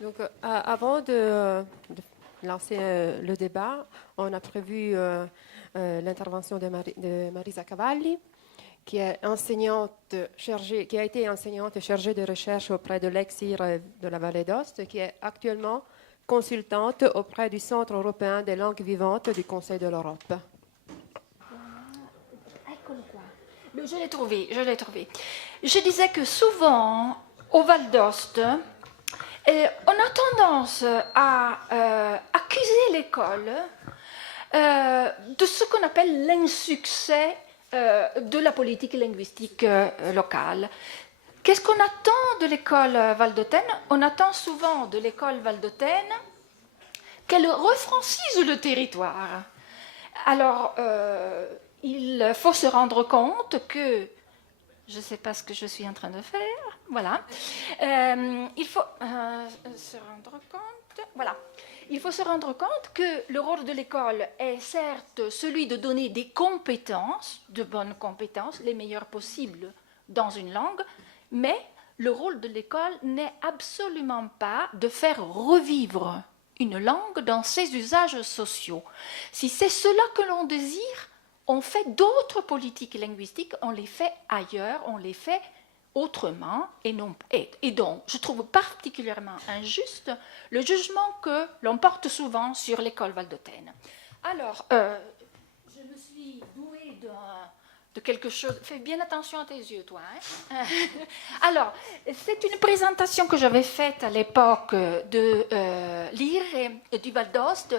Donc, avant de lancer le débat, on a prévu l'intervention de Marisa Cavalli, qui est qui a été enseignante chargée de recherche auprès de l'ex-IR de la Vallée d'Ost, qui est actuellement consultante auprès du Centre européen des langues vivantes du Conseil de l'Europe. Eccolo qua. Je l'ai trouvé, je l'ai trouvé. Je disais que souvent, au Val d'Ost, on a tendance à accuser l'école de ce qu'on appelle l'insuccès de la politique linguistique locale. Qu'est-ce qu'on attend de l'école valdôtaine? On attend souvent de l'école valdôtaine qu'elle refrancise le territoire. Alors, il faut se rendre compte que je ne sais pas ce que je suis en train de faire. Voilà. Il faut se rendre compte. Voilà. Il faut se rendre compte que le rôle de l'école est certes celui de donner des compétences, de bonnes compétences, les meilleures possibles dans une langue, mais le rôle de l'école n'est absolument pas de faire revivre une langue dans ses usages sociaux. Si c'est cela que l'on désire, on fait d'autres politiques linguistiques, on les fait ailleurs, on les fait autrement, et donc je trouve particulièrement injuste le jugement que l'on porte souvent sur l'école valdôtaine. Alors, je me suis douée de quelque chose. Fais bien attention à tes yeux, toi. Hein. Alors, c'est une présentation que j'avais faite à l'époque de l'IR et du Val d'Ost.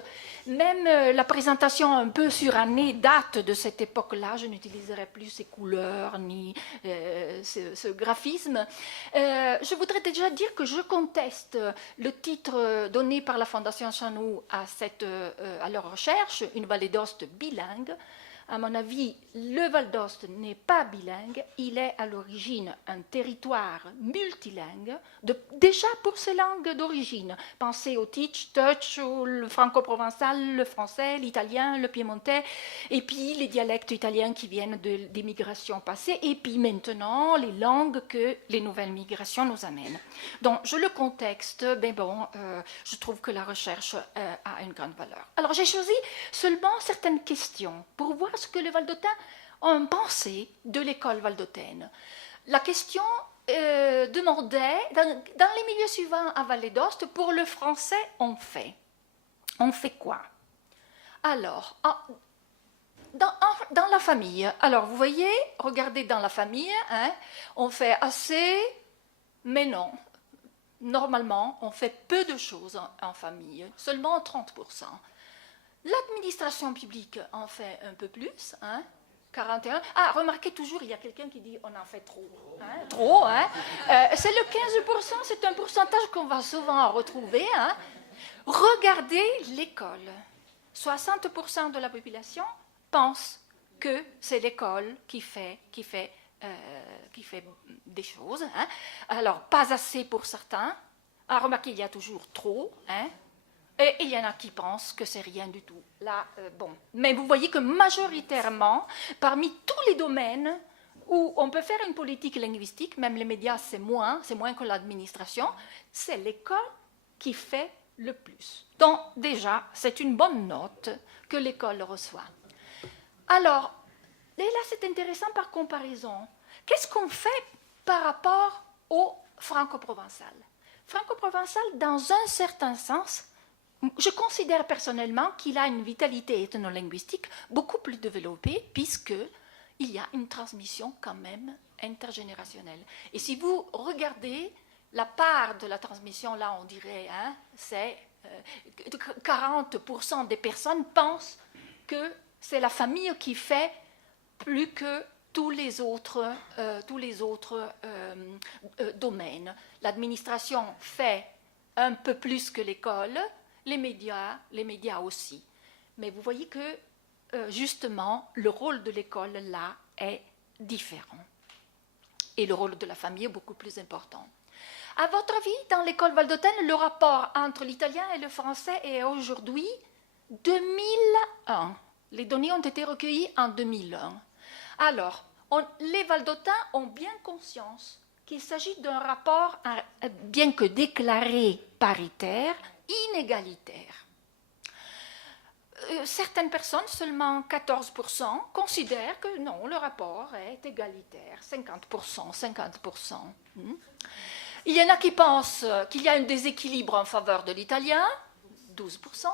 Même la présentation un peu surannée date de cette époque-là. Je n'utiliserai plus ces couleurs ni ce graphisme. Je voudrais déjà dire que je conteste le titre donné par la Fondation Chanou à leur recherche, une vallée d'Ost bilingue. À mon avis, le Val d'Ost n'est pas bilingue, il est à l'origine un territoire multilingue, déjà pour ses langues d'origine. Pensez au Teach, Touch, le franco-provençal, le français, l'italien, le piémontais, et puis les dialectes italiens qui viennent des migrations passées, et puis maintenant les langues que les nouvelles migrations nous amènent. Donc, je le contexte, mais bon, je trouve que la recherche a une grande valeur. Alors, j'ai choisi seulement certaines questions pour voir ce que les Valdôtains ont pensé de l'école valdôtaine. La question demandait, dans les milieux suivants à Vallée d'Ost, pour le français, on fait quoi? Alors, dans la famille, alors vous voyez, regardez dans la famille, hein, on fait assez, mais non. Normalement, on fait peu de choses en famille, seulement 30%. L'administration publique en fait un peu plus, hein, 41. Ah, remarquez toujours, il y a quelqu'un qui dit on en fait trop. Hein, trop, hein. C'est le 15%, c'est un pourcentage qu'on va souvent retrouver. Hein. Regardez l'école. 60% de la population pense que c'est l'école qui fait des choses. Hein. Alors, pas assez pour certains. Ah, remarquez, il y a toujours trop. Hein. Et il y en a qui pensent que c'est rien du tout. Là, bon. Mais vous voyez que majoritairement, parmi tous les domaines où on peut faire une politique linguistique, même les médias, c'est moins que l'administration, c'est l'école qui fait le plus. Donc, déjà, c'est une bonne note que l'école reçoit. Alors, et là, c'est intéressant par comparaison. Qu'est-ce qu'on fait par rapport au franco-provençal? Franco-provençal, dans un certain sens, je considère personnellement qu'il a une vitalité ethnolinguistique beaucoup plus développée puisqu'il y a une transmission quand même intergénérationnelle. Et si vous regardez la part de la transmission, là on dirait, hein, c'est 40% des personnes pensent que c'est la famille qui fait plus que tous les autres domaines. L'administration fait un peu plus que l'école, les médias aussi. Mais vous voyez que, justement, le rôle de l'école, là, est différent. Et le rôle de la famille est beaucoup plus important. À votre avis, dans l'école valdôtaine, le rapport entre l'italien et le français est aujourd'hui 2001. Les données ont été recueillies en 2001. Alors, les Valdôtains ont bien conscience qu'il s'agit d'un rapport, bien que déclaré paritaire, inégalitaire. Certaines personnes, seulement 14%, considèrent que non, le rapport est égalitaire, 50%, 50%. Il y en a qui pensent qu'il y a un déséquilibre en faveur de l'italien, 12%,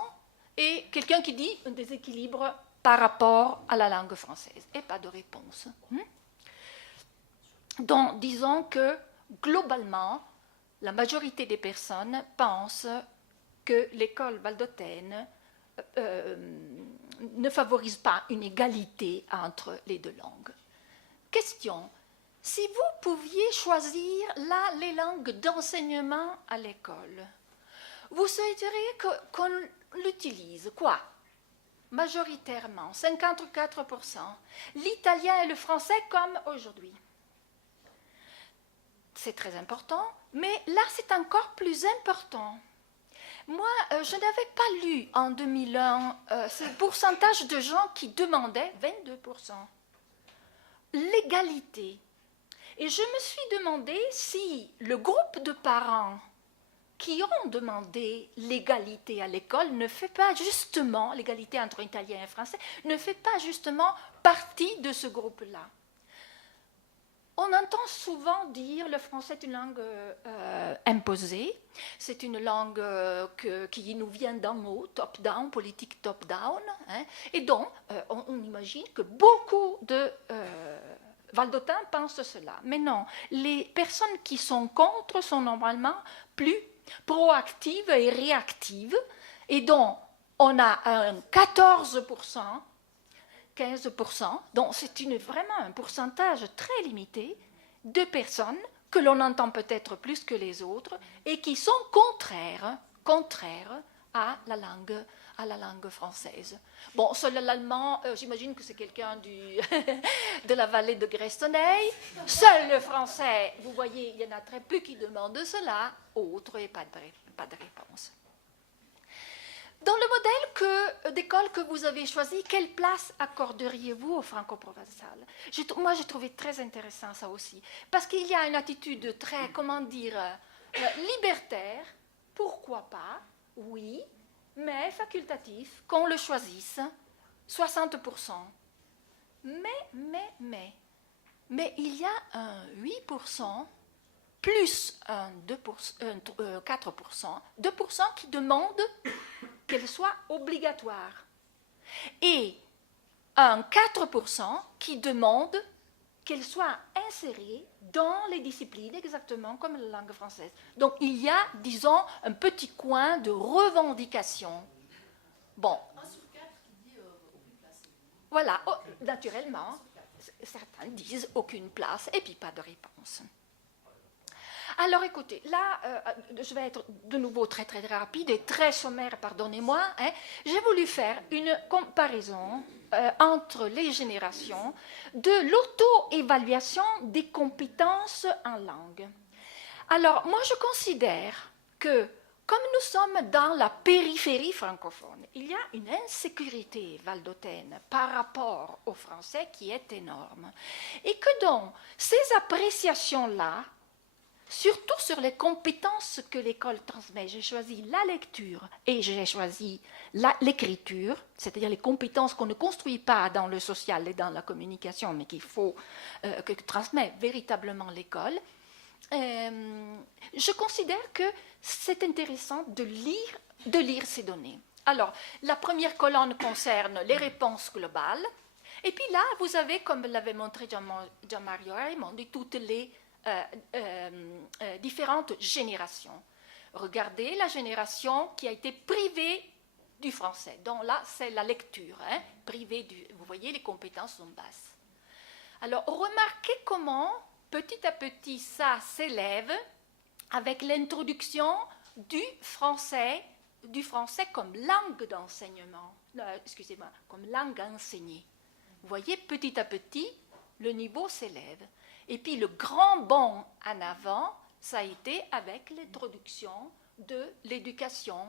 et quelqu'un qui dit un déséquilibre par rapport à la langue française, et pas de réponse. Donc, disons que, globalement, la majorité des personnes pensent que l'école valdôtaine ne favorise pas une égalité entre les deux langues. Question. Si vous pouviez choisir les langues d'enseignement à l'école, vous souhaiteriez qu'on l'utilise quoi? Majoritairement, 54%. L'italien et le français comme aujourd'hui. C'est très important, mais là c'est encore plus important. Moi, je n'avais pas lu en 2001 ce pourcentage de gens qui demandaient 22%. L'égalité. Et je me suis demandé si le groupe de parents qui ont demandé l'égalité à l'école ne fait pas justement, l'égalité entre italien et français, ne fait pas justement partie de ce groupe-là. On entend souvent dire le français est une langue imposée, c'est une langue qui nous vient d'en haut, top-down, politique top-down, hein, et donc on imagine que beaucoup de valdôtains pensent cela. Mais non, les personnes qui sont contre sont normalement plus proactives et réactives, et donc on a un 14%, 15%, donc c'est vraiment un pourcentage très limité de personnes que l'on entend peut-être plus que les autres et qui sont contraires à la langue française. Bon, seul l'allemand, j'imagine que c'est quelqu'un de la vallée de Grestonney. Seul le français, vous voyez, il y en a très peu qui demandent cela, autres et pas de réponse. Dans le modèle d'école que vous avez choisi, quelle place accorderiez-vous au franco-provençal? Moi, j'ai trouvé très intéressant ça aussi, parce qu'il y a une attitude très, libertaire, pourquoi pas, oui, mais facultatif, qu'on le choisisse, 60%. Mais il y a un 8%, plus un 4%, 2% qui demandent qu'elle soit obligatoire. Et un 4% qui demande qu'elle soit insérée dans les disciplines exactement comme la langue française. Donc il y a, disons, un petit coin de revendication. Bon. Un sur quatre qui dit aucune place. Voilà, naturellement, certains disent aucune place et puis pas de réponse. Alors écoutez, là, je vais être de nouveau très très rapide et très sommaire, pardonnez-moi. Hein. J'ai voulu faire une comparaison entre les générations de l'auto-évaluation des compétences en langue. Alors moi je considère que comme nous sommes dans la périphérie francophone, il y a une insécurité valdôtaine par rapport au français qui est énorme. Et que donc ces appréciations-là, surtout sur les compétences que l'école transmet. J'ai choisi la lecture et j'ai choisi l'écriture, c'est-à-dire les compétences qu'on ne construit pas dans le social et dans la communication, mais qu'il faut que transmet véritablement l'école. Je considère que c'est intéressant de lire ces données. Alors, la première colonne concerne les réponses globales, et puis là, vous avez, comme l'avait montré Gian-Mario Raimondi, toutes les différentes générations. Regardez la génération qui a été privée du français. Donc là, c'est la lecture, hein, privée vous voyez, les compétences sont basses. Alors, remarquez comment, petit à petit, ça s'élève avec l'introduction du français comme langue d'enseignement, excusez-moi, comme langue enseignée. Vous voyez, petit à petit, le niveau s'élève. Et puis le grand bond en avant, ça a été avec l'introduction de l'éducation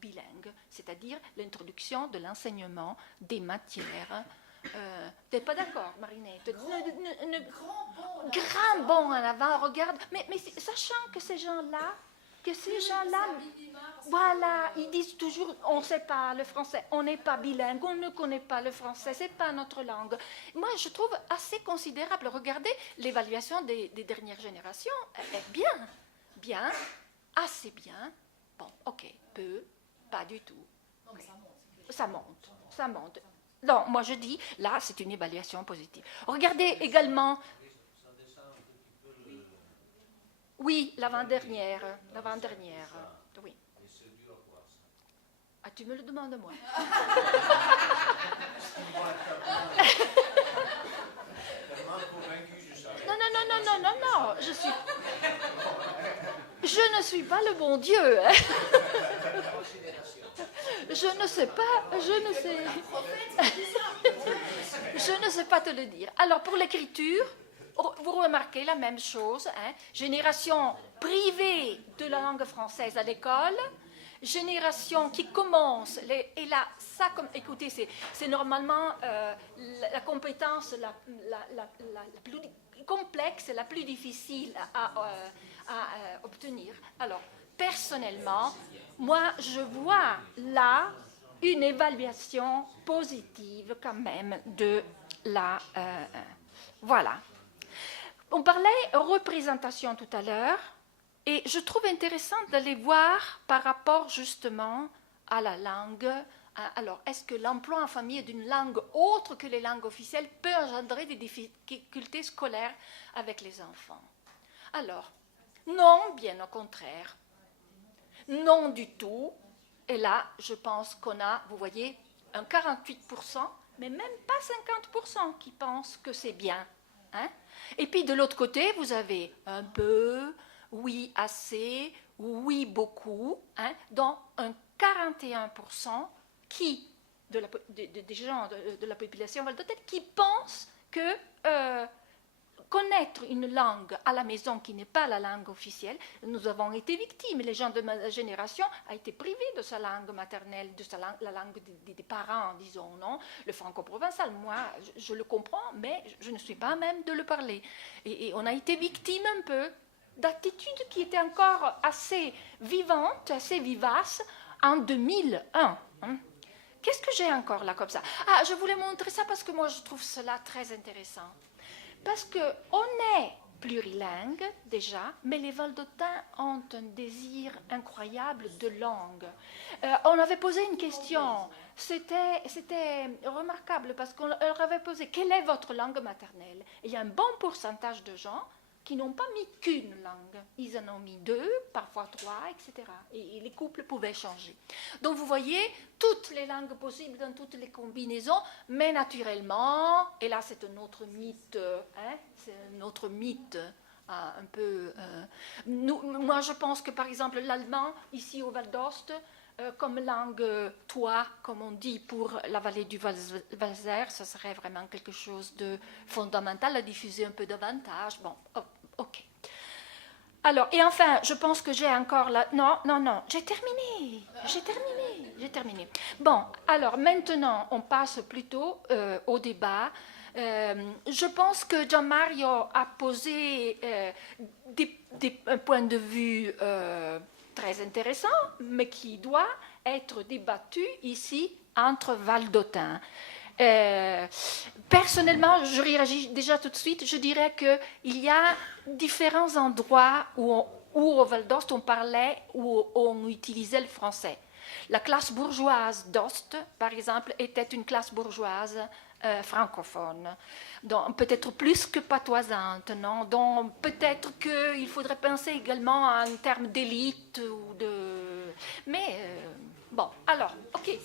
bilingue, c'est-à-dire l'introduction de l'enseignement des matières Tu n'es pas d'accord, Marinette? Grand bond en avant, regarde. Mais sachant que ces gens-là, voilà, ils disent toujours, on ne sait pas le français, on n'est pas bilingue, on ne connaît pas le français, c'est pas notre langue. Moi, je trouve assez considérable. Regardez, l'évaluation des dernières générations est bien, assez bien. Bon, ok, peu, pas du tout. Non, mais Ça monte. Non, moi je dis, là, c'est une évaluation positive. Regardez également. Oui, l'avant-dernière. Oui. Ah, tu me le demandes moi. Non, je ne suis pas le bon Dieu. Hein. Je ne sais pas te le dire. Alors, pour l'écriture, vous remarquez la même chose. Hein. Génération privée de la langue française à l'école, génération qui commence, et là, ça, écoutez, c'est normalement la compétence la plus complexe et la plus difficile à obtenir. Alors, personnellement, moi, je vois là une évaluation positive quand même de la... voilà. On parlait représentation tout à l'heure, et je trouve intéressant d'aller voir par rapport justement à la langue. Alors, est-ce que l'emploi en famille d'une langue autre que les langues officielles peut engendrer des difficultés scolaires avec les enfants? Alors, non, bien au contraire. Non du tout. Et là, je pense qu'on a, vous voyez, un 48%, mais même pas 50% qui pensent que c'est bien. Hein? Et puis de l'autre côté, vous avez un peu, oui assez, oui beaucoup, hein, dont un 41% qui, des gens de la population valdôtaine qui pensent que connaître une langue à la maison qui n'est pas la langue officielle, nous avons été victimes. Les gens de ma génération ont été privés de sa langue maternelle, de la langue des parents, disons, non? Le franco-provençal, moi, je le comprends, mais je ne suis pas à même de le parler. Et on a été victime un peu d'attitudes qui étaient encore assez vivantes, assez vivaces en 2001. Hein? Qu'est-ce que j'ai encore là comme ça? Ah, je voulais montrer ça parce que moi, je trouve cela très intéressant. Parce qu'on est plurilingue déjà, mais les Valdôtains ont un désir incroyable de langue. On avait posé une question, c'était remarquable parce qu'on leur avait posé quelle est votre langue maternelle? Et il y a un bon pourcentage de gens qui n'ont pas mis qu'une langue. Ils en ont mis 2, parfois 3, etc. Et les couples pouvaient changer. Donc vous voyez, toutes les langues possibles dans toutes les combinaisons, mais naturellement, et là c'est un autre mythe, hein, c'est un autre mythe un peu... moi je pense que par exemple l'allemand, ici au Val d'Ost, comme langue toi, comme on dit pour la vallée du Valser, ce serait vraiment quelque chose de fondamental à diffuser un peu davantage. Bon, ok. Alors, et enfin, je pense que j'ai encore la... Non, j'ai terminé. Bon, alors maintenant, on passe plutôt au débat. Je pense que Gianmario a posé un point de vue très intéressant, mais qui doit être débattu ici entre valdôtains. Personnellement, je réagis déjà tout de suite. Je dirais qu'il y a différents endroits où au Val d'Ost on parlait, où on utilisait le français. La classe bourgeoise d'Ost, par exemple, était une classe bourgeoise francophone, donc peut-être plus que patoisante, non? Donc peut-être qu'il faudrait penser également en termes d'élite ou de... Mais bon, alors, ok.